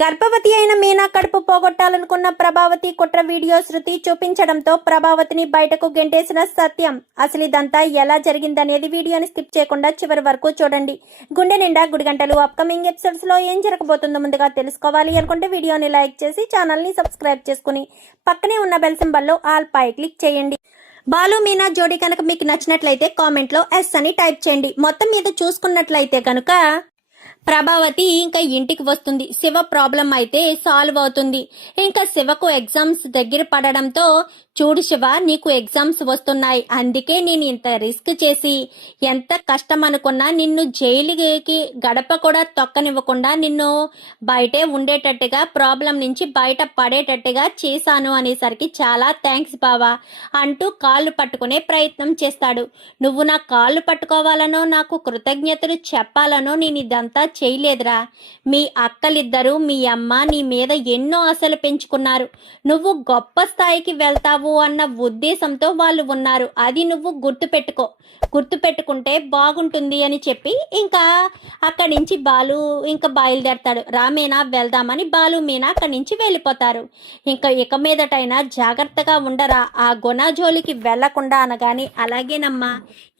గర్భవతి అయిన మీనా కడుపు పోగొట్టాలనుకున్న ప్రభావతి కుట్ర వీడియో శృతి చూపించడంతో ప్రభావతిని బయటకు గెంటేసిన సత్యం. అసలు ఇదంతా ఎలా జరిగిందనేది వీడియోని స్కిప్ చేయకుండా చివరి వరకు చూడండి. గుండె నిండా గుడిగంటలు అప్కమింగ్ ఎపిసోడ్స్ లో ఏం జరగబోతుందో ముందుగా తెలుసుకోవాలి అనుకుంటే వీడియోని లైక్ చేసి ఛానల్ ని సబ్స్క్రైబ్ చేసుకుని పక్కనే ఉన్న బెల్ సింబల్ లో ఆల్ పై క్లిక్ చేయండి. బాలు మీనా జోడీ కనుక మీకు నచ్చినట్లయితే కామెంట్ లో ఎస్ అని టైప్ చేయండి. మొత్తం మీద చూసుకున్నట్లయితే కనుక ప్రభావతి ఇంకా ఇంటికి వస్తుంది. శివ ప్రాబ్లం అయితే సాల్వ్ అవుతుంది. ఇంకా శివకు ఎగ్జామ్స్ దగ్గర పడడంతో చూడు శివ, నీకు ఎగ్జామ్స్ వస్తున్నాయి, అందుకే నేను ఇంత రిస్క్ చేసి ఎంత కష్టం అనుకున్నా నిన్ను జైలుకి గడప కూడా తొక్కనివ్వకుండా నిన్ను బయటే ఉండేటట్టుగా ప్రాబ్లం నుంచి బయట పడేటట్టుగా చేశాను అనేసరికి చాలా థ్యాంక్స్ బావా అంటూ కాళ్ళు పట్టుకునే ప్రయత్నం చేస్తాడు. నువ్వు నా కాళ్ళు పట్టుకోవాలనో నాకు కృతజ్ఞతలు చెప్పాలనో నేను ఇదంతా చేయలేదురా. మీ అక్కలిద్దరూ మీ అమ్మ నీ మీద ఎన్నో ఆశలు పెంచుకున్నారు. నువ్వు గొప్ప స్థాయికి వెళ్తావు అన్న ఉద్దేశంతో వాళ్ళు ఉన్నారు. అది నువ్వు గుర్తుపెట్టుకుంటే బాగుంటుంది అని చెప్పి ఇంకా అక్కడి నుంచి బాలు ఇంకా బయలుదేరతాడు. రామేనా వెళ్దామని బాలు మీనా అక్కడి నుంచి వెళ్ళిపోతారు. ఇంకా ఇక మీదటైనా జాగ్రత్తగా ఉండరా, ఆ గుణజోలికి వెళ్లకుండా అనగాని అలాగేనమ్మా,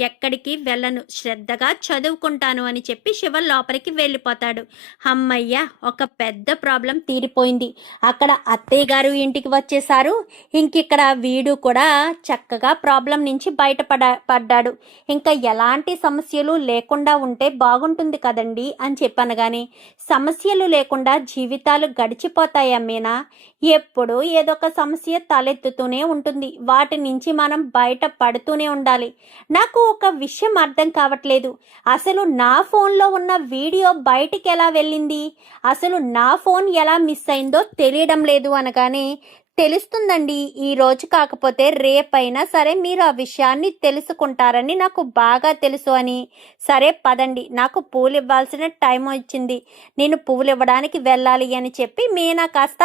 ఎక్కడికి వెళ్ళను, శ్రద్ధగా చదువుకుంటాను అని చెప్పి శివ లోపలికి వెళ్ళిపోతాడు. అమ్మయ్య, ఒక పెద్ద ప్రాబ్లం తీరిపోయింది. అక్కడ అత్తయ్య గారు ఇంటికి వచ్చేసారు. ఇంకిక్కడ వీడు కూడా చక్కగా ప్రాబ్లం నుంచి బయటపడ్డాడు. ఇంకా ఎలాంటి సమస్యలు లేకుండా ఉంటే బాగుంటుంది కదండి అని చెప్పాను. కానీ సమస్యలు లేకుండా జీవితాలు గడిచిపోతాయా మీనా? ఎప్పుడు ఏదో ఒక సమస్య తలెత్తుతూనే ఉంటుంది. వాటి నుంచి మనం బయట పడుతూనే ఉండాలి. నాకు ఒక విషయం అర్థం కావట్లేదు. అసలు నా ఫోన్లో ఉన్న వీడియో బయటికి ఎలా వెళ్ళింది, అసలు నా ఫోన్ ఎలా మిస్ అయిందో తెలియడం లేదు అనగానే తెలుస్తుందండి, ఈ రోజు కాకపోతే రేపైనా సరే మీరు ఆ విషయాన్ని తెలుసుకుంటారని నాకు బాగా తెలుసు అని. సరే పదండి, నాకు పూలు ఇవ్వాల్సిన టైం వచ్చింది, నేను పువ్వులు ఇవ్వడానికి వెళ్ళాలి అని చెప్పి మీనా కాస్త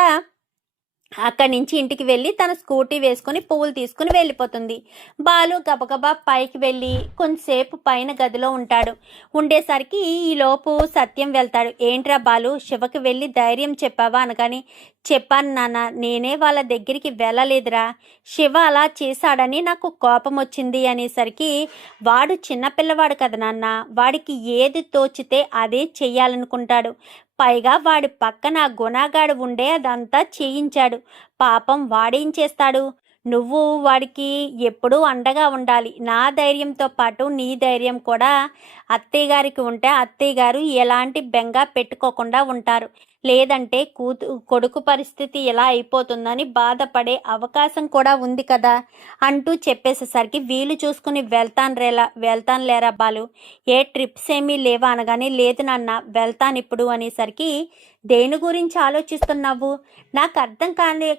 అక్కడి నుంచి ఇంటికి వెళ్ళి తన స్కూటీ వేసుకుని పువ్వులు తీసుకుని వెళ్ళిపోతుంది. బాలు గబగబా పైకి వెళ్ళి కొంతసేపు పైన గదిలో ఉంటాడు. ఉండేసరికి ఈలోపు సత్యం వెళ్తాడు. ఏంట్రా బాలు, శివకి వెళ్ళి ధైర్యం చెప్పావా అనగాని చెప్పాను నాన్న, నేనే వాళ్ళ దగ్గరికి వెళ్ళలేదురా, శివ అలా చేశాడని నాకు కోపం వచ్చింది అనేసరికి వాడు చిన్నపిల్లవాడు కదా నాన్న, వాడికి ఏది తోచితే అదే చెయ్యాలనుకుంటాడు. పైగా వాడి పక్కన గుణగాడు ఉండే అదంతా చేయించాడు. పాపం వాడేం చేస్తాడు? నువ్వు వాడికి ఎప్పుడూ అండగా ఉండాలి. నా ధైర్యంతో పాటు నీ ధైర్యం కూడా అత్తయ్య గారికి ఉంటే అత్తయ్య గారు ఎలాంటి బెంగ పెట్టుకోకుండా ఉంటారు. లేదంటే కొడుకు పరిస్థితి ఎలా అయిపోతుందని బాధపడే అవకాశం కూడా ఉంది కదా అంటూ చెప్పేసేసరికి వీలు చూసుకుని వెళ్తాను లేరా బాలు, ఏ ట్రిప్స్ ఏమీ లేవా అనగానే లేదు నాన్న, వెళ్తాను ఇప్పుడు అనేసరికి దేని గురించి ఆలోచిస్తున్నావు? నాకు అర్థం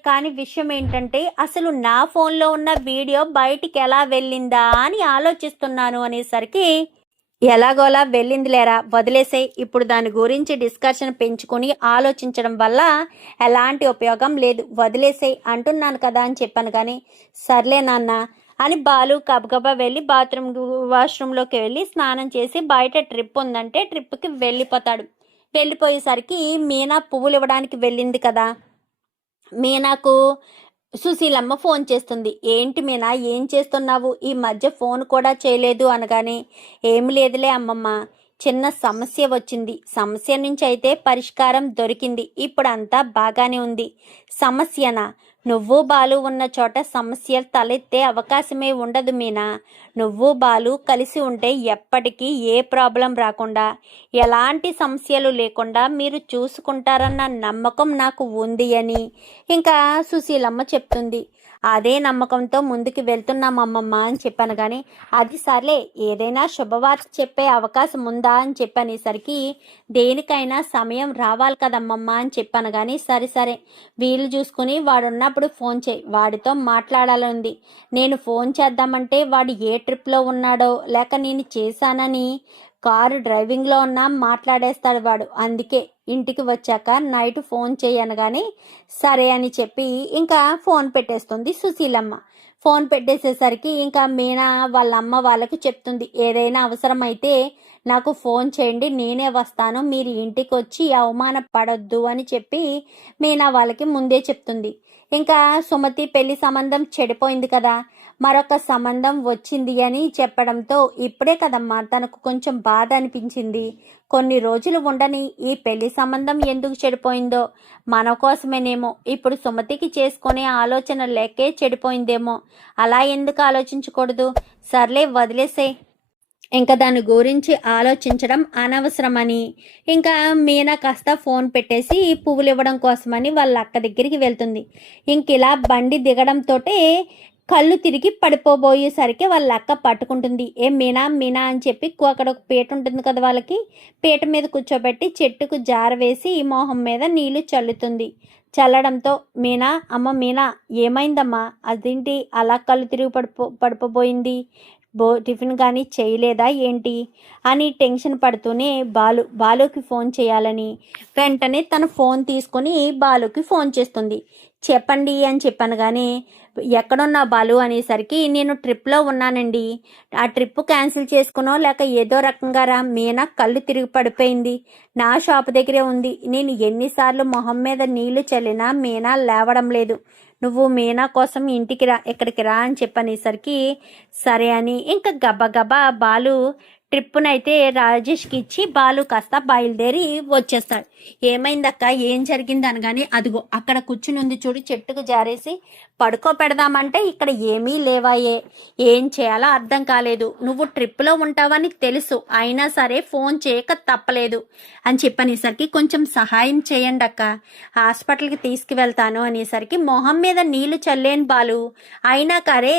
కాని విషయం ఏంటంటే అసలు నా ఫోన్లో ఉన్న వీడియో బయటికి ఎలా వెళ్ళిందా అని ఆలోచిస్తున్నాను అనేసరికి ఎలాగోలా వెళ్ళింది లేరా, వదిలేసే, ఇప్పుడు దాని గురించి డిస్కషన్ పెంచుకొని ఆలోచించడం వల్ల ఎలాంటి ఉపయోగం లేదు, వదిలేసే అంటున్నాను కదా అని చెప్పాను. కానీ సర్లే నాన్న అని బాలు గబగబా వెళ్ళి వాష్రూమ్లోకి వెళ్ళి స్నానం చేసి బయట ట్రిప్ ఉందంటే ట్రిప్కి వెళ్ళిపోతాడు. వెళ్ళిపోయేసరికి మీనా పువ్వులు ఇవ్వడానికి వెళ్ళింది కదా, మీనాకు సుశీలమ్మ ఫోన్ చేస్తుంది. ఏంటి మీనా, ఏం చేస్తున్నావు, ఈ మధ్య ఫోన్ కూడా చేయలేదు అనగానే ఏమి లేదులే అమ్మమ్మ, చిన్న సమస్య వచ్చింది, సమస్య నుంచి అయితే పరిష్కారం దొరికింది, ఇప్పుడు అంతా బాగానే ఉంది. సమస్యనా? నువ్వు బాలు ఉన్న చోట సమస్యలు తలెత్తే అవకాశమే ఉండదు మీనా. నువ్వు బాలు కలిసి ఉంటే ఎప్పటికీ ఏ ప్రాబ్లం రాకుండా ఎలాంటి సమస్యలు లేకుండా మీరు చూసుకుంటారన్న నమ్మకం నాకు ఉంది అని ఇంకా సుశీలమ్మ చెప్తుంది. అదే నమ్మకంతో ముందుకు వెళ్తున్నామమ్మమ్మ అని చెప్పాను. కానీ అది సర్లే, ఏదైనా శుభవార్త చెప్పే అవకాశం ఉందా అని చెప్పనేసరికి దేనికైనా సమయం రావాలి కదమ్మమ్మ అని చెప్పాను. కానీ సరే వీలు చూసుకుని వాడున్నప్పుడు ఫోన్ చేయి, వాడితో మాట్లాడాలని. నేను ఫోన్ చేద్దామంటే వాడు ఏ ట్రిప్లో ఉన్నాడో లేక నేను చేశానని కారు డ్రైవింగ్లో ఉన్నా మాట్లాడేస్తాడు వాడు. అందుకే ఇంటికి వచ్చాక నైట్ ఫోన్ చేయనగానే సరే అని చెప్పి ఇంకా ఫోన్ పెట్టేస్తుంది సుశీలమ్మ. ఫోన్ పెట్టేసేసరికి ఇంకా మీనా వాళ్ళ అమ్మ వాళ్ళకు చెప్తుంది, ఏదైనా అవసరమైతే నాకు ఫోన్ చేయండి, నేనే వస్తాను, మీరు ఇంటికి వచ్చి అవమానపడొద్దు అని చెప్పి మీనా వాళ్ళకి ముందే చెప్తుంది. ఇంకా సుమతి పెళ్లి సంబంధం చెడిపోయింది కదా, మరొక సంబంధం వచ్చింది అని చెప్పడంతో ఇప్పుడే కదమ్మా తనకు కొంచెం బాధ అనిపించింది. కొన్ని రోజులు ఉండని ఈ పెళ్లి సంబంధం ఎందుకు చెడిపోయిందో, మన కోసమేనేమో, ఇప్పుడు సుమతికి చేసుకునే ఆలోచన లేకే చెడిపోయిందేమో. అలా ఎందుకు ఆలోచించకూడదు? సర్లే వదిలేసే, ఇంకా దాని గురించి ఆలోచించడం అనవసరమని ఇంకా మీనా కాస్త ఫోన్ పెట్టేసి పువ్వులు ఇవ్వడం కోసమని వాళ్ళ అక్క దగ్గరికి వెళ్తుంది. ఇంక ఇలా బండి దిగడంతో కళ్ళు తిరిగి పడిపోబోయేసరికి వాళ్ళ అక్క పట్టుకుంటుంది. మీనా మీనా అని చెప్పి అక్కడ ఒక పీట ఉంటుంది కదా వాళ్ళకి, పీట మీద కూర్చోబెట్టి చెట్టుకు జారవేసి మొహం మీద నీళ్లు చల్లుతుంది. చల్లడంతో మీనా, అమ్మ మీనా ఏమైందమ్మా, అదేంటి అలా కళ్ళు తిరిగి పడిపోబోయింది, టిఫిన్ కానీ చేయలేదా ఏంటి అని టెన్షన్ పడుతూనే బాలుకి ఫోన్ చేయాలని వెంటనే తన ఫోన్ తీసుకొని బాలుకి ఫోన్ చేస్తుంది. చెప్పండి అని చెప్పాను కానీ ఎక్కడున్నా బాలు అనేసరికి నేను ట్రిప్లో ఉన్నానండి, ఆ ట్రిప్ క్యాన్సిల్ చేసుకునో లేక ఏదో రకంగా రా, మీనా కళ్ళు తిరిగి పడిపోయింది, నా షాప్ దగ్గరే ఉంది, నేను ఎన్నిసార్లు మొహం మీద నీళ్లు చల్లినా మీనా లేవడం లేదు, నువ్వు మీనా కోసం ఇంటికి రా, ఇక్కడికి రా అని చెప్పనేసరికి సరే అని ఇంకా గబగబా బాలు ట్రిప్పునైతే రాజేష్కి ఇచ్చి బాలు కాస్త బయలుదేరి వచ్చేస్తాడు. ఏమైందక్క, ఏం జరిగింది అనగానే అదిగో అక్కడ కూర్చుని ఉంది చూడు, చెట్టుకు జారేసి పడుకో పెడదామంటే ఇక్కడ ఏమీ లేవాయే, ఏం చేయాలో అర్థం కాలేదు, నువ్వు ట్రిప్లో ఉంటావని తెలుసు అయినా సరే ఫోన్ చేయక తప్పలేదు అని చెప్పనేసరికి కొంచెం సహాయం చేయండి అక్క, హాస్పిటల్కి తీసుకువెళ్తాను అనేసరికి మొహం మీద నీళ్లు చల్లేను బాలు, అయినా కరే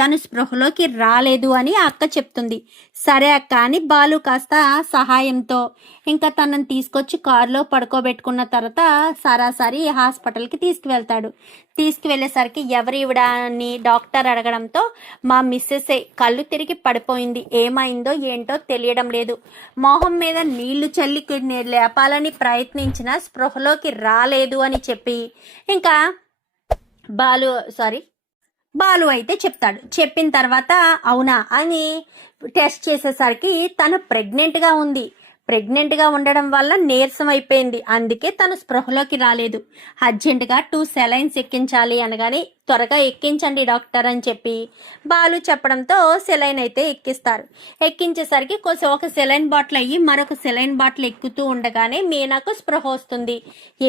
తను స్పృహలోకి రాలేదు అని అక్క చెప్తుంది. సరే అక్క అని బాలు కాస్త సహాయంతో ఇంకా తనని తీసుకొచ్చి కారులో పడుకోబెట్టుకున్న తర్వాత సరాసరి హాస్పిటల్కి తీసుకువెళ్తాడు. తీసుకువెళ్ళేసరికి ఎవరివిడా అని డాక్టర్ అడగడంతో మా మిస్సెస్ కళ్ళు తిరిగి పడిపోయింది, ఏమైందో ఏంటో తెలియడం లేదు, మొహం మీద నీళ్లు చల్లి లేపాలని ప్రయత్నించినా స్పృహలోకి రాలేదు అని చెప్పి ఇంకా బాలు అయితే చెప్తాడు. చెప్పిన తర్వాత అవునా అని టెస్ట్ చేసేసరికి తను ప్రెగ్నెంట్గా ఉండడం వల్ల నీరసం అయిపోయింది, అందుకే తను స్పృహలోకి రాలేదు, అర్జెంటుగా 2 సెలైన్స్ ఎక్కించాలి అనగానే త్వరగా ఎక్కించండి డాక్టర్ అని చెప్పి బాలు చెప్పడంతో సెలైన్ అయితే ఎక్కిస్తారు. ఎక్కించేసరికి ఒక సెలైన్ బాటిల్ అయ్యి మరొక సెలైన్ బాటిల్ ఎక్కుతూ ఉండగానే మీనాకు స్పృహ వస్తుంది.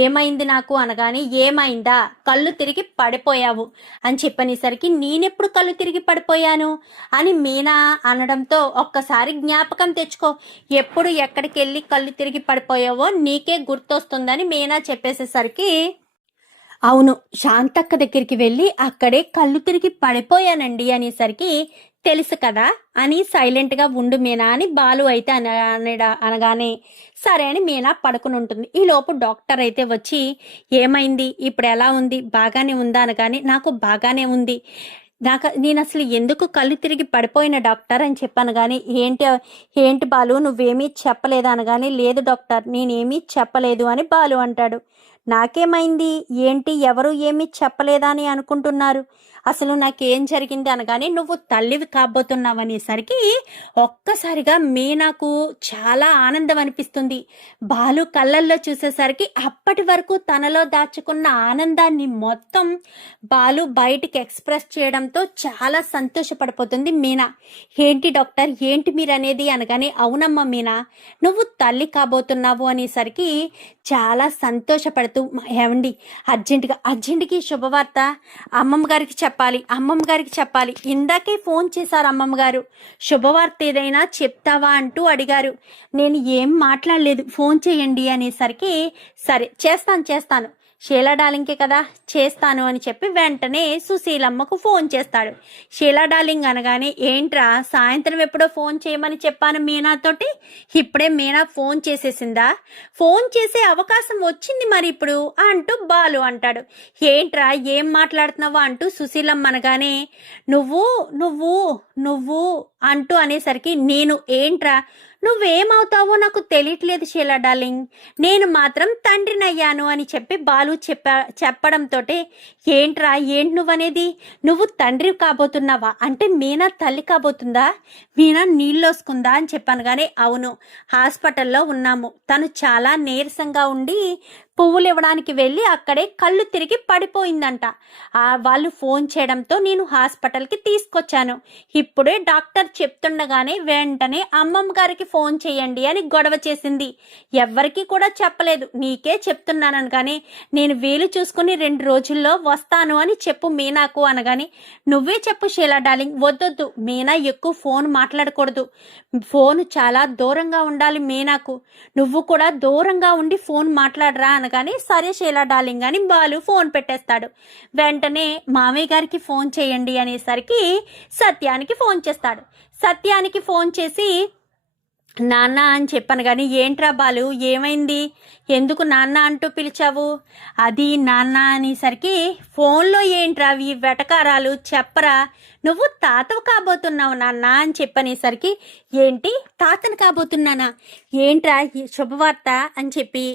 ఏమైంది నాకు అనగానే ఏమైందా, కళ్ళు తిరిగి పడిపోయావు అని చెప్పనేసరికి నేనెప్పుడు కళ్ళు తిరిగి పడిపోయాను అని మీనా అనడంతో ఒక్కసారి జ్ఞాపకం తెచ్చుకో, ఎప్పుడు ఎక్కడికి వెళ్ళి కళ్ళు తిరిగి పడిపోయావో నీకే గుర్తొస్తుందని మీనా చెప్పేసేసరికి అవును శాంతక్క దగ్గరికి వెళ్ళి అక్కడే కళ్ళు తిరిగి పడిపోయానండి అనేసరికి తెలుసు కదా అని సైలెంట్గా ఉండు మీనా అని బాలు అయితే అనగానే సరే అని మీనా పడుకుని ఉంటుంది. ఈలోపు డాక్టర్ అయితే వచ్చి ఏమైంది, ఇప్పుడు ఎలా ఉంది, బాగానే ఉందా అనగానే నాకు బాగానే ఉంది, నేను అసలు ఎందుకు కళ్ళు తిరిగి పడిపోయిన డాక్టర్ అని చెప్పాను కానీ ఏంటి బాలు నువ్వేమీ చెప్పలేదు అనగానే లేదు డాక్టర్ నేనేమీ చెప్పలేదు అని బాలు అంటాడు. నాకేమైంది ఏంటి, ఎవరు ఏమీ చెప్పలేదా అని అనుకుంటున్నారు, అసలు నాకేం జరిగింది అనగానే నువ్వు తల్లివి కాబోతున్నావు అనేసరికి ఒక్కసారిగా మీనాకు చాలా ఆనందం అనిపిస్తుంది. బాలు కళ్ళల్లో చూసేసరికి అప్పటి వరకు తనలో దాచుకున్న ఆనందాన్ని మొత్తం బాలు బయటికి ఎక్స్ప్రెస్ చేయడంతో చాలా సంతోషపడిపోతుంది మీనా. ఏంటి డాక్టర్ ఏంటి మీరు అనేది అనగానే అవునమ్మా మీనా నువ్వు తల్లి కాబోతున్నావు అనేసరికి చాలా సంతోషపడుతూ ఏమండి అర్జెంటుకి శుభవార్త అమ్మమ్మ గారికి చెప్పాలి ఇందాకే ఫోన్ చేశారు అమ్మమ్మ గారు, శుభవార్త ఏదైనా చెప్తావా అంటూ అడిగారు, నేను ఏం మాట్లాడలేదు ఫోన్ చేయండి అనేసరికి సరే చేస్తాను షీలా డార్లింగ్కే కదా చేస్తాను అని చెప్పి వెంటనే సుశీలమ్మకు ఫోన్ చేస్తాడు. షీలా డార్లింగ్ అనగానే ఏంట్రా సాయంత్రం ఎప్పుడో ఫోన్ చేయమని చెప్పాను మీనాతోటి, ఇప్పుడే మీనా ఫోన్ చేసేసిందా, ఫోన్ చేసే అవకాశం వచ్చింది మరి ఇప్పుడు అంటూ బాలు అంటాడు. ఏంట్రా ఏం మాట్లాడుతున్నావో అంటూ సుశీలమ్మ అనగానే నువ్వు అంటూ అనేసరికి నేను ఏంట్రా నువ్వేమవుతావో నాకు తెలియట్లేదు షీలా డార్లింగ్, నేను మాత్రం తండ్రినయ్యాను అని చెప్పి బాలు చెప్పడంతో ఏంట్రా ఏంటి నువ్వనేది, నువ్వు తండ్రి కాబోతున్నావా అంటే మీనా తల్లి కాబోతుందా, మీనా నీళ్ళోసుకుందా అని చెప్పాను. కానీ అవును, హాస్పిటల్లో ఉన్నాము, తను చాలా నీరసంగా ఉండి పువ్వులు ఇవ్వడానికి వెళ్ళి అక్కడే కళ్ళు తిరిగి పడిపోయిందంట. వాళ్ళు ఫోన్ చేయడంతో నేను హాస్పిటల్కి తీసుకొచ్చాను. ఇప్పుడే డాక్టర్ చెప్తుండగానే వెంటనే అమ్మమ్మ గారికి ఫోన్ చేయండి అని గొడవ చేసింది. ఎవ్వరికి కూడా చెప్పలేదు, నీకే చెప్తున్నాను అనగానే నేను వీలు చూసుకుని 2 రోజుల్లో వస్తాను అని చెప్పు మీనాకు అనగానే నువ్వే చెప్పు షీలా డార్లింగ్, వద్దొద్దు, మీనా ఎక్కువ ఫోన్ మాట్లాడకూడదు, ఫోన్ చాలా దూరంగా ఉండాలి మీనాకు, నువ్వు కూడా దూరంగా ఉండి ఫోన్ మాట్లాడరా అనగానే సరే షీలా డార్లింగ్ అని బాలు ఫోన్ పెట్టేస్తాడు. వెంటనే మామయ్య గారికి ఫోన్ చేయండి అనేసరికి సత్యానికి ఫోన్ చేస్తాడు. సత్యానికి ఫోన్ చేసి నాన్న అని చెప్పాను. కానీ ఏంట్రా బాలు ఏమైంది, ఎందుకు నాన్న అంటూ పిలిచావు, అది నాన్న అనేసరికి ఫోన్లో ఏంట్రా ఈ వెటకారాలు, చెప్పరా, నువ్వు తాతవు కాబోతున్నావు నాన్న అని చెప్పనేసరికి ఏంటి తాతను కాబోతున్నానా, ఏంట్రా శుభవార్త అని చెప్పి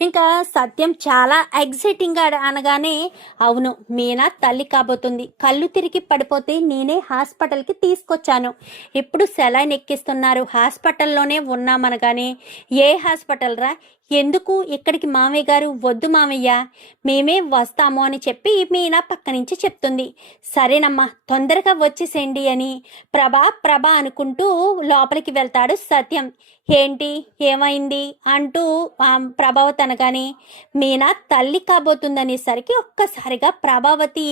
ఇంకా సత్యం చాలా ఎగ్జైటింగ్గా అనగానే అవును మీనా తల్లి కాబోతుంది, కళ్ళు తిరిగి పడిపోతే నేనే హాస్పిటల్కి తీసుకొచ్చాను, ఇప్పుడు సెలైన్ ఎక్కిస్తున్నారు, హాస్పిటల్లోనే ఉన్నామనగానే ఏ హాస్పిటల్ రా, ఎందుకు ఇక్కడికి మామయ్య గారు, వద్దు మామయ్య మేమే వస్తాము అని చెప్పి మీనా పక్క నుంచి చెప్తుంది. సరేనమ్మా తొందరగా వచ్చేసేయండి అని ప్రభా అనుకుంటూ లోపలికి వెళ్తాడు సత్యం. ఏంటి ఏమైంది అంటూ ప్రభావతి అనగానే మీనా తల్లి కాబోతుందనేసరికి ఒక్కసారిగా ప్రభావతి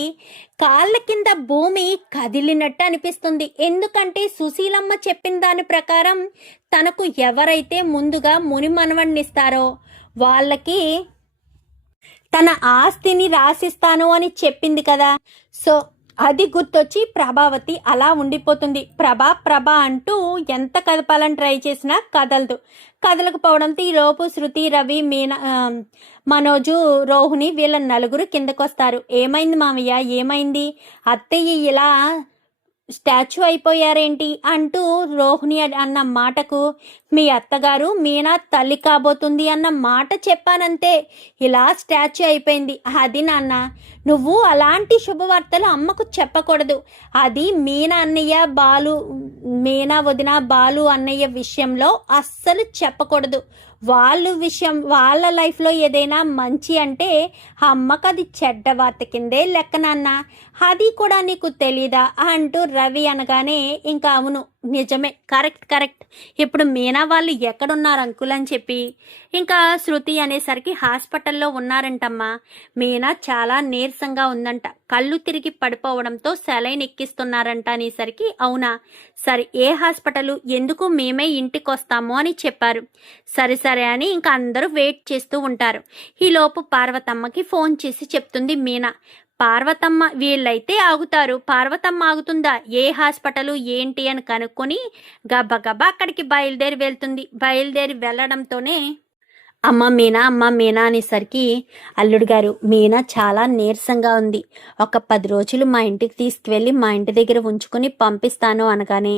కాళ్ళ కింద భూమి కదిలినట్టు అనిపిస్తుంది. ఎందుకంటే సుశీలమ్మ చెప్పిన దాని ప్రకారం తనకు ఎవరైతే ముందుగా ముని మనవణ్ణిస్తారో వాళ్ళకి తన ఆస్తిని రాసిస్తాను అని చెప్పింది కదా. సో అది గుర్తొచ్చి ప్రభావతి అలా ఉండిపోతుంది. ప్రభా అంటూ ఎంత కదపాలని ట్రై చేసినా కదలకపోవడంతో ఈలోపు శృతి, రవి, మీనా, మనోజు, రోహిణి వీళ్ళ నలుగురు కిందకొస్తారు. ఏమైంది మామయ్య ఏమైంది, అత్తయ్య ఇలా స్టాచ్యూ అయిపోయారేంటి అంటూ రోహిణి అన్న మాటకు మీ అత్తగారు మీనా తల్లి కాబోతుంది అన్న మాట చెప్పానంతే ఇలా స్టాచ్యూ అయిపోయింది. అది నాన్న, నువ్వు అలాంటి శుభవార్తలు అమ్మకు చెప్పకూడదు, అది మీనా అన్నయ్య బాలు, మీనా వదిన బాలు అన్నయ్య విషయంలో అస్సలు చెప్పకూడదు. వాళ్ళ లైఫ్లో ఏదైనా మంచి అంటే అమ్మకు అది చెడ్డ వార్త కిందే లెక్క నాన్న, అది కూడా నీకు తెలీదా అంటూ రవి అనగానే ఇంకా అవును నిజమే, కరెక్ట్, ఇప్పుడు మీనా వాళ్ళు ఎక్కడున్నారు అంకుల్ అని చెప్పి ఇంకా శృతి అనేసరికి హాస్పిటల్లో ఉన్నారంటమ్మా, మీనా చాలా నీరసంగా ఉందంట, కళ్ళు తిరిగి పడిపోవడంతో సెలైన్ ఎక్కిస్తున్నారంట అనేసరికి అవునా, సరే ఏ హాస్పిటల్, ఎందుకు మేమే ఇంటికి వస్తాము అని చెప్పారు. సరే అని ఇంకా అందరూ వెయిట్ చేస్తూ ఉంటారు. ఈలోపు పార్వతమ్మకి ఫోన్ చేసి చెప్తుంది మీనా, పార్వతమ్మ వీళ్ళైతే ఆగుతారు, పార్వతమ్మ ఆగుతుందా, ఏ హాస్పిటల్ ఏంటి అని కనుక్కొని గబగబా అక్కడికి బయలుదేరి వెళ్ళడంతోనే అమ్మ మీనా అనేసరికి అల్లుడు గారు మీనా చాలా నీరసంగా ఉంది, ఒక 10 రోజులు మా ఇంటికి తీసుకువెళ్ళి మా ఇంటి దగ్గర ఉంచుకుని పంపిస్తాను అనగానే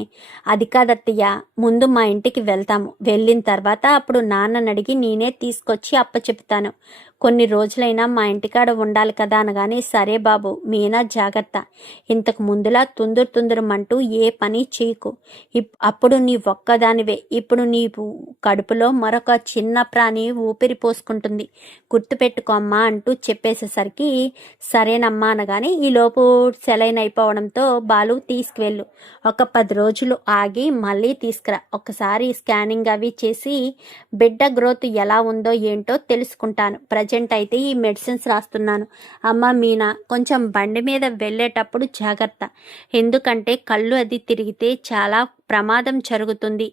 అది కాదత్తయ్య, ముందు మా ఇంటికి వెళ్తాము, వెళ్ళిన తర్వాత అప్పుడు నాన్నని అడిగి నేనే తీసుకొచ్చి అప్పచెప్తాను, కొన్ని రోజులైనా మా ఇంటికాడ ఉండాలి కదా అనగానే సరే బాబు మీనా జాగ్రత్త, ఇంతకు ముందులా తుందురమంటూ ఏ పని చేయకు, అప్పుడు నీ ఒక్కదానివే, ఇప్పుడు నీ కడుపులో మరొక చిన్న ప్రాణి ఊపిరి పోసుకుంటుంది, గుర్తుపెట్టుకో అమ్మా అంటూ చెప్పేసేసరికి సరేనమ్మా అనగానే ఈలోపు సెలైన్ అయిపోవడంతో బాలు తీసుకువెళ్ళు, ఒక 10 రోజులు ఆగి మళ్ళీ తీసుకురా, ఒకసారి స్కానింగ్ అవి చేసి బిడ్డ గ్రోత్ ఎలా ఉందో ఏంటో తెలుసుకుంటాను, ప్రజెంట్ అయితే ఈ మెడిసిన్స్ రాస్తున్నాను. అమ్మ మీనా కొంచెం బండి మీద వెళ్ళేటప్పుడు జాగ్రత్త, ఎందుకంటే కళ్ళు అది తిరిగితే చాలా ప్రమాదం జరుగుతుంది,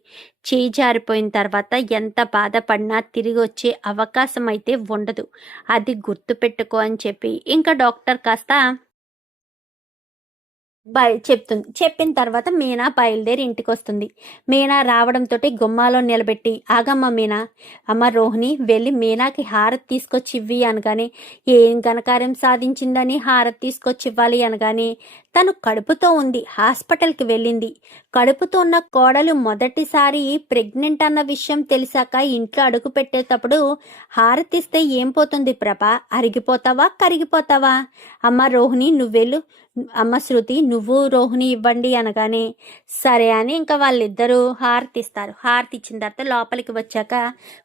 చేయి జారిపోయిన తర్వాత ఎంత బాధపడినా తిరిగి వచ్చే అవకాశం అయితే ఉండదు, అది గుర్తుపెట్టుకో అని చెప్పి ఇంకా డాక్టర్ కాస్త చెప్తుంది. చెప్పిన తర్వాత మీనా బయలుదేరి ఇంటికి వస్తుంది. మీనా రావడంతో గుమ్మాలో నిలబెట్టి, ఆగమ్మ మీనా, అమ్మ రోహిణి వెళ్ళి మీనాకి హారతి తీసుకొచ్చి ఇవ్వి అనగానే, ఏం ఘనకార్యం సాధించిందని హారతి తీసుకొచ్చి ఇవ్వాలి అనగానే, తను కడుపుతో ఉంది, హాస్పిటల్కి వెళ్ళింది. కడుపుతో ఉన్న కోడలు మొదటిసారి ప్రెగ్నెంట్ అన్న విషయం తెలిసాక ఇంట్లో అడుగు పెట్టేటప్పుడు హారతిస్తే ఏం పోతుంది ప్రభా? అరిగిపోతావా కరిగిపోతావా? అమ్మ రోహిణి నువ్వెళ్ళు, అమ్మ శృతి నువ్వు రోహిణి ఇవ్వండి అనగానే సరే అని ఇంకా వాళ్ళిద్దరూ హారతి ఇస్తారు. హారతి ఇచ్చిన తర్వాత లోపలికి వచ్చాక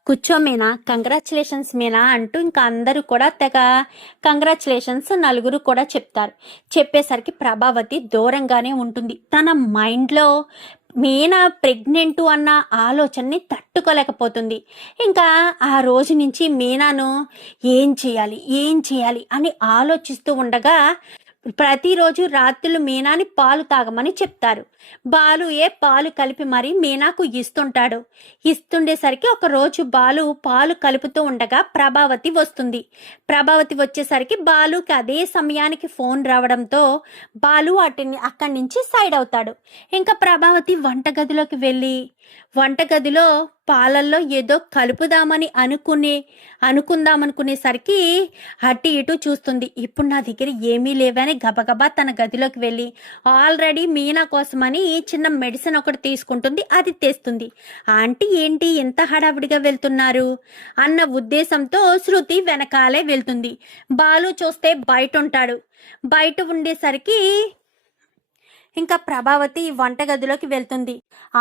కూర్చో మీనా, కంగ్రాచులేషన్స్ మీనా అంటూ ఇంకా అందరూ కూడా తెగ కంగ్రాచులేషన్స్ నలుగురు కూడా చెప్తారు. చెప్పేసరికి ప్రభావతి దూరంగానే ఉంటుంది. తన మైండ్లో మీనా ప్రెగ్నెంట్ అన్న ఆలోచనని తట్టుకోలేకపోతుంది. ఇంకా ఆ రోజు నుంచి మీనాను ఏం చేయాలి అని ఆలోచిస్తూ ఉండగా ప్రతిరోజు రాత్రులు మీనాని పాలు తాగమని చెప్తారు. బాలు పాలు కలిపి మరి మీనాకు ఇస్తుంటాడు. ఇస్తుండేసరికి ఒక రోజు బాలు పాలు కలుపుతూ ఉండగా ప్రభావతి వస్తుంది. ప్రభావతి వచ్చేసరికి బాలుకి అదే సమయానికి ఫోన్ రావడంతో బాలు అక్కడి నుంచి సైడ్ అవుతాడు. ఇంకా ప్రభావతి వంటగదిలోకి వెళ్ళి వంటగదిలో పాలల్లో ఏదో కలుపుదామని అనుకుందామనుకునేసరికి అటు ఇటు చూస్తుంది. ఇప్పుడు నా దగ్గర ఏమీ లేవని గబగబా తన గదిలోకి వెళ్ళి ఆల్రెడీ మీనా కోసమని చిన్న మెడిసిన్ ఒకటి తీసుకుంటుంది. అది తెస్తుంది. ఆంటీ ఏంటి ఎంత హడావిడిగా వెళ్తున్నారు అన్న ఉద్దేశంతో శృతి వెనకాలే వెళ్తుంది. బాలు చూస్తే బయట ఉంటాడు. బయట ఉండేసరికి ఇంకా ప్రభావతి వంటగదిలోకి వెళ్తుంది.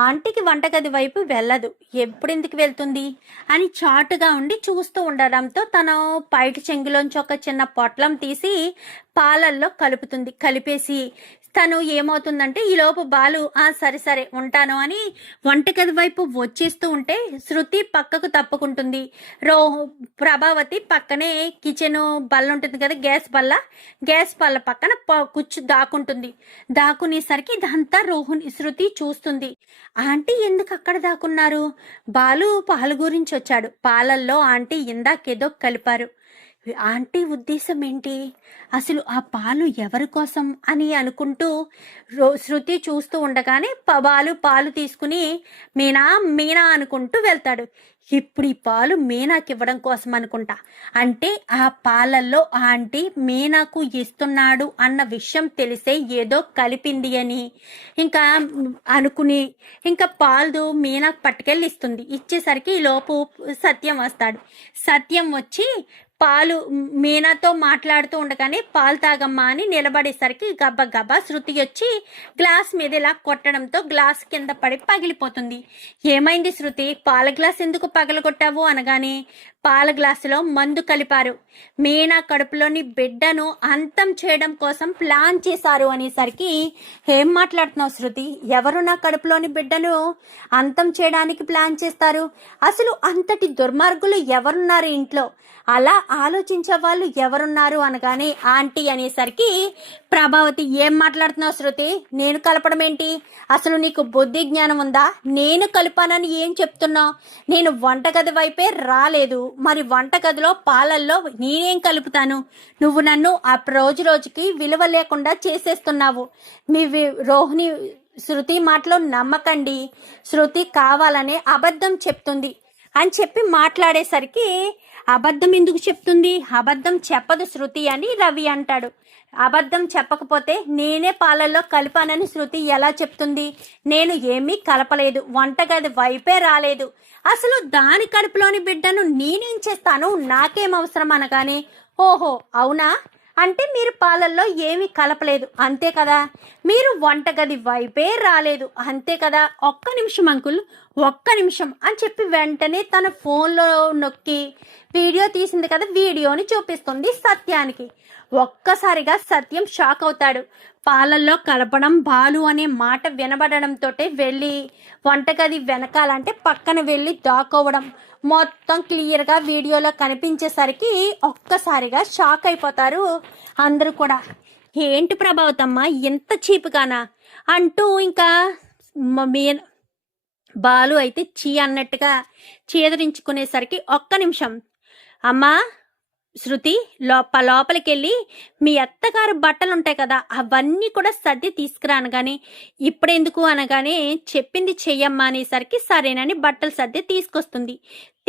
ఆంటీకి వంటగది వైపు వెళ్ళదు. ఎప్పుడెందుకు వెళ్తుంది అని చాటుగా ఉండి చూస్తూ ఉండడంతో తను పైట చెంగులోంచి ఒక చిన్న పొట్లం తీసి పాలల్లో కలుపుతుంది. కలిపేసి తను ఏమవుతుందంటే ఈలోపు బాలు సరే ఉంటాను అని వంటగది వైపు వచ్చేస్తూ ఉంటే శృతి పక్కకు తప్పుకుంటుంది. ప్రభావతి పక్కనే కిచెన్ బల్ల ఉంటుంది కదా, గ్యాస్ బల్ల పక్కన దాక్కుంటుంది. దాక్కునేసరికి ఇదంతా శృతి చూస్తుంది. ఆంటీ ఎందుకు అక్కడ దాక్కున్నారు? బాలు పాలు గురించి వచ్చాడు. పాలల్లో ఆంటీ ఇందాకేదో కలిపారు. ఆంటీ ఉద్దేశం ఏంటి? అసలు ఆ పాలు ఎవరి కోసం అని అనుకుంటూ శృతి చూస్తూ ఉండగానే బాలు పాలు తీసుకుని మీనా అనుకుంటూ వెళ్తాడు. ఇప్పుడు ఈ పాలు మీనాకి ఇవ్వడం కోసం అనుకుంటా. అంటే ఆ పాలల్లో ఆంటీ మీనాకు ఇస్తున్నాడు అన్న విషయం తెలిసే ఏదో కలిపింది అని ఇంకా అనుకుని ఇంకా పాలు మీనాకు పట్టుకెళ్ళి ఇస్తుంది. ఇచ్చేసరికి ఈ లోపు సత్యం వస్తాడు. సత్యం వచ్చి పాలు మీనాతో మాట్లాడుతూ ఉండగానే పాలు తాగమ్మా అని నిలబడేసరికి గబ్బా శృతి వచ్చి గ్లాస్ మీద ఇలా కొట్టడంతో గ్లాస్ కింద పడి పగిలిపోతుంది. ఏమైంది శృతి, పాల గ్లాస్ ఎందుకు పగలగొట్టావు అనగానే పాల గ్లాసులో మందు కలిపారు. మీనా కడుపులోని బిడ్డను అంతం చేయడం కోసం ప్లాన్ చేశారు అనేసరికి ఏం మాట్లాడుతున్నావు శృతి? ఎవరు నా కడుపులోని బిడ్డను అంతం చేయడానికి ప్లాన్ చేస్తారు? అసలు అంతటి దుర్మార్గులు ఎవరున్నారు ఇంట్లో? అలా ఆలోచించే వాళ్ళు ఎవరున్నారు అనగానే ఆంటీ అనేసరికి ప్రభావతి ఏం మాట్లాడుతున్నావు శృతి? నేను కలపడం ఏంటి? అసలు నీకు బుద్ధి జ్ఞానం ఉందా? నేను కలిపానని ఏం చెప్తున్నావు? నేను వంటగది వైపే రాలేదు. మరి వంటగదిలో పాలల్లో నేనేం కలుపుతాను? నువ్వు నన్ను ఆ రోజుకి విలువ లేకుండా చేసేస్తున్నావు. మీ రోహిణి శృతి మాటలో నమ్మకండి. శృతి కావాలనే అబద్ధం చెప్తుంది అని చెప్పి మాట్లాడేసరికి అబద్ధం ఎందుకు చెప్తుంది? అబద్ధం చెప్పదు శృతి అని రవి అంటాడు. అబద్ధం చెప్పకపోతే నేనే పాలల్లో కలిపానని శృతి ఎలా చెప్తుంది? నేను ఏమీ కలపలేదు, వంటగది వైపే రాలేదు. అసలు దాని కడుపులోని బిడ్డను నేనేం చేస్తాను, నాకేం అవసరం అనగానే ఓహో అవునా, అంటే మీరు పాలల్లో ఏమీ కలపలేదు అంతే కదా, మీరు వంటగది వైపే రాలేదు అంతే కదా, ఒక్క నిమిషం అంకుల్, ఒక్క నిమిషం అని చెప్పి వెంటనే తన ఫోన్లో నొక్కి వీడియో తీసింది కదా, వీడియోని చూపిస్తుంది సత్యానికి. ఒక్కసారిగా సత్యం షాక్ అవుతాడు. పాలల్లో కలపడం బాలు అనే మాట వినబడడంతో వెళ్ళి వంటగది వెనకాలంటే పక్కన వెళ్ళి దాక్కోవడం మొత్తం క్లియర్గా వీడియోలో కనిపించేసరికి ఒక్కసారిగా షాక్ అయిపోతారు అందరూ కూడా. ఏంటి ప్రభావతమ్మ ఇంత చీపుగానా అంటూ ఇంకా బాలు అయితే చీ అన్నట్టుగా చేదరించుకునేసరికి ఒక్క నిమిషం అమ్మా శృతి లోపలికెళ్ళి మీ అత్తగారు బట్టలు ఉంటాయి కదా అవన్నీ కూడా సర్ది తీసుకురాను కానీ ఇప్పుడెందుకు అనగానే చెప్పింది చెయ్యమ్మా అనేసరికి సరేనని బట్టలు సర్ది తీసుకొస్తుంది.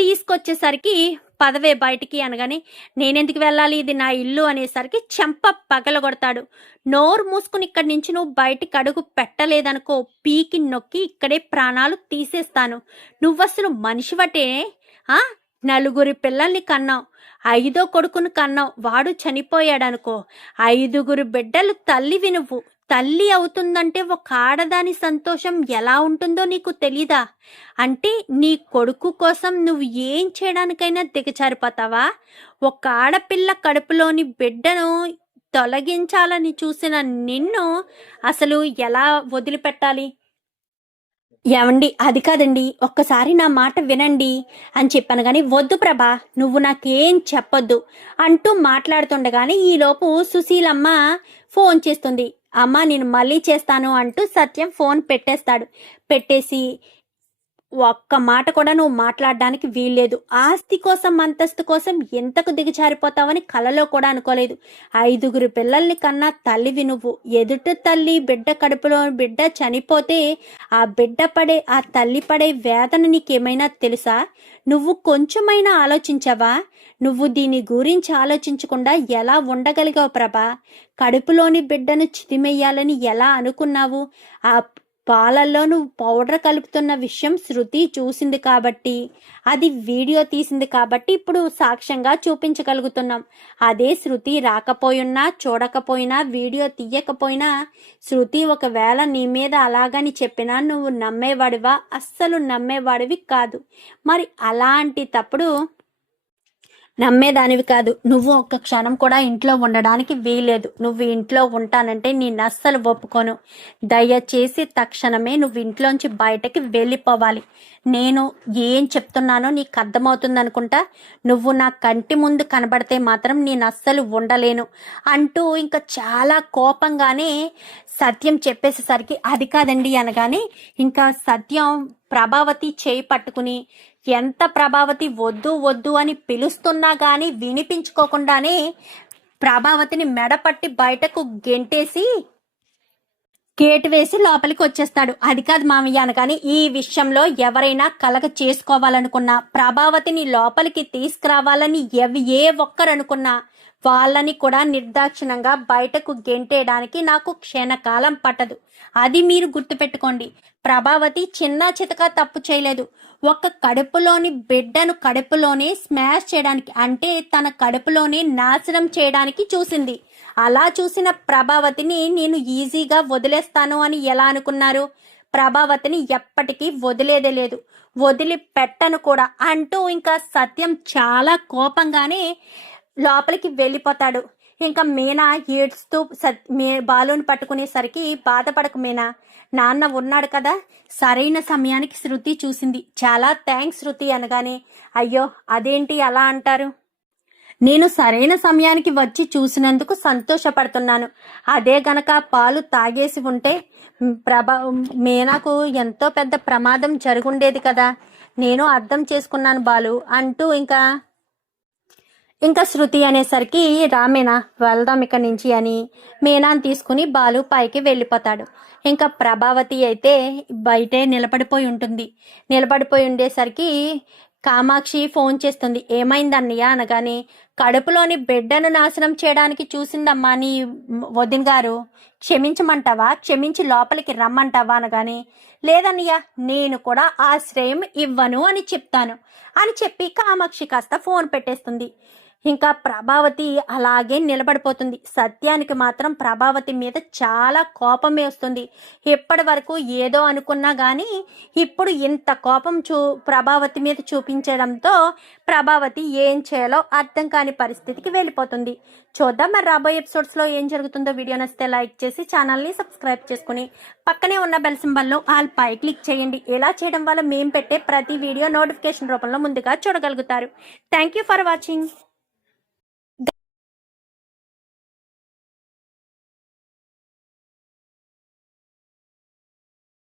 తీసుకొచ్చేసరికి పదవే బయటికి అనగానే నేనెందుకు వెళ్ళాలి, ఇది నా ఇల్లు అనేసరికి చెంప పగలగొడతాడు. నోరు మూసుకుని ఇక్కడి నుంచి నువ్వు బయటికి అడుగు పెట్టలేదనుకో పీకి నొక్కి ఇక్కడే ప్రాణాలు తీసేస్తాను. నువ్వసలు మనిషివటే. నలుగురి పిల్లల్ని కన్నావు, 5వ కొడుకును కన్నావు, వాడు చనిపోయాడనుకో. 5గురు బిడ్డలు తల్లివి నువ్వు. తల్లి అవుతుందంటే ఒక ఆడదాని సంతోషం ఎలా ఉంటుందో నీకు తెలీదా? అంటే నీ కొడుకు కోసం నువ్వు ఏం చేయడానికైనా దిగజారిపోతావా? ఒక ఆడపిల్ల కడుపులోని బిడ్డను తొలగించాలని చూసిన నిన్ను అసలు ఎలా వదిలిపెట్టాలి? ఏమండి, అది కాదండి, ఒక్కసారి నా మాట వినండి అని చెప్పాను కానీ వద్దు ప్రభా, నువ్వు నాకేం చెప్పొద్దు అంటూ మాట్లాడుతుండగానే ఈలోపు సుశీలమ్మ ఫోన్ చేస్తుంది. అమ్మ నేను మళ్ళీ చేస్తాను అంటూ సత్యం ఫోన్ పెట్టేస్తాడు. పెట్టేసి ఒక్క మాట కూడా నువ్వు మాట్లాడడానికి వీల్లేదు. ఆస్తి కోసం అంతస్తు కోసం ఎంతకు దిగజారిపోతావని కలలో కూడా అనుకోలేదు. 5గురు పిల్లల్ని కన్నా తల్లివి నువ్వు. ఎదుటి తల్లి బిడ్డ కడుపులో బిడ్డ చనిపోతే ఆ తల్లి పడే వేదన నీకేమైనా తెలుసా? నువ్వు కొంచెమైనా ఆలోచించావా? నువ్వు దీని గురించి ఆలోచించకుండా ఎలా ఉండగలిగావు ప్రభా? కడుపులోని బిడ్డను చితిమెయ్యాలని ఎలా అనుకున్నావు? ఆ పాలల్లో నువ్వు పౌడర్ కలుపుతున్న విషయం శృతి చూసింది కాబట్టి, అది వీడియో తీసింది కాబట్టి ఇప్పుడు సాక్ష్యంగా చూపించగలుగుతున్నాం. అదే శృతి రాకపోయినా చూడకపోయినా వీడియో తీయకపోయినా శృతి ఒకవేళ నీ మీద అలాగని చెప్పినా నువ్వు నమ్మేవాడివా? అస్సలు నమ్మేవాడివి కాదు. మరి అలాంటి తప్పుడు నమ్మేదానివి కాదు. నువ్వు ఒక్క క్షణం కూడా ఇంట్లో ఉండడానికి వీలేదు. నువ్వు ఇంట్లో ఉంటానంటే నేను అస్సలు ఒప్పుకోను. దయచేసి తక్షణమే నువ్వు ఇంట్లోంచి బయటకి వెళ్ళిపోవాలి. నేను ఏం చెప్తున్నానో నీకు అర్థమవుతుంది అనుకుంటా. నువ్వు నా కంటి ముందు కనబడితే మాత్రం నేను అస్సలు ఉండలేను అంటూ ఇంకా చాలా కోపంగానే సత్యం చెప్పేసేసరికి అది కాదండి అనగానే ఇంకా సత్యం ప్రభావతి చేయి పట్టుకుని ఎంత ప్రభావతి వద్దు వద్దు అని పిలుస్తున్నా గాని వినిపించుకోకుండానే ప్రభావతిని మెడపట్టి బయటకు గెంటేసి గేటు వేసి లోపలికి వచ్చేస్తాడు. అది కాదు మామయ్య అనగానే ఈ విషయంలో ఎవరైనా కలగ చేసుకోవాలనుకున్నా ప్రభావతిని లోపలికి తీసుకురావాలని ఏ ఒక్కరనుకున్నా వాళ్ళని కూడా నిర్దాక్షిణంగా బయటకు గెంటేయడానికి నాకు క్షణకాలం పట్టదు. అది మీరు గుర్తుపెట్టుకోండి. ప్రభావతి చిన్న చితక తప్పు చేయలేదు. ఒక కడుపులోని బిడ్డను కడుపులోనే స్మాష్ చేయడానికి, అంటే తన కడుపులోనే నాశనం చేయడానికి చూసింది. అలా చూసిన ప్రభావతిని నేను ఈజీగా వదిలేస్తాను అని ఎలా అనుకున్నారు? ప్రభావతిని ఎప్పటికీ వదిలేదే లేదు, వదిలిపెట్టను కూడా అంటూ ఇంకా సత్యం చాలా కోపంగానే లోపలికి వెళ్ళిపోతాడు. ఇంకా మీనా ఏడుస్తూ బాలుని పట్టుకునేసరికి బాధపడకు మీనా, నాన్న ఉన్నాడు కదా, సరైన సమయానికి శృతి చూసింది, చాలా థ్యాంక్స్ శృతి అనగానే అయ్యో అదేంటి అలా అంటారు? నేను సరైన సమయానికి వచ్చి చూసినందుకు సంతోషపడుతున్నాను. అదే గనక పాలు తాగేసి ఉంటే మీనాకు ఎంతో పెద్ద ప్రమాదం జరుగుండేది కదా. నేను అర్థం చేసుకున్నాను బాలు అంటూ ఇంకా శృతి అనేసరికి రామేనా వెళ్దాం ఇక్కడి నుంచి అని మీనాని తీసుకుని బాలు పైకి వెళ్ళిపోతాడు. ఇంకా ప్రభావతి అయితే బయటే నిలబడిపోయి ఉంటుంది. నిలబడిపోయి ఉండేసరికి కామాక్షి ఫోన్ చేస్తుంది. ఏమైందన్నయ్య అనగానే కడుపులోని బిడ్డను నాశనం చేయడానికి చూసిందమ్మా నీ వదిన గారు, క్షమించమంటావా, క్షమించి లోపలికి రమ్మంటావా అనగానే లేదన్నయ్య నేను కూడా ఆశ్రయం ఇవ్వను అని చెప్తాను అని చెప్పి కామాక్షి కాస్త ఫోన్ పెట్టేస్తుంది. ఇంకా ప్రభావతి అలాగే నిలబడిపోతుంది. సత్యానికి మాత్రం ప్రభావతి మీద చాలా కోపమే వస్తుంది. ఇప్పటి వరకు ఏదో అనుకున్నా కానీ ఇప్పుడు ఇంత కోపం ప్రభావతి మీద చూపించడంతో ప్రభావతి ఏం చేయాలో అర్థం కాని పరిస్థితికి వెళ్ళిపోతుంది. చూద్దాం మరి రాబోయే ఎపిసోడ్స్లో ఏం జరుగుతుందో. వీడియో నచ్చితే లైక్ చేసి ఛానల్ని సబ్స్క్రైబ్ చేసుకుని పక్కనే ఉన్న బెల్ సింబల్లో ఆల్ పై క్లిక్ చేయండి. ఇలా చేయడం వల్ల మేము పెట్టే ప్రతి వీడియో నోటిఫికేషన్ రూపంలో ముందుగా చూడగలుగుతారు. Thank you for watching.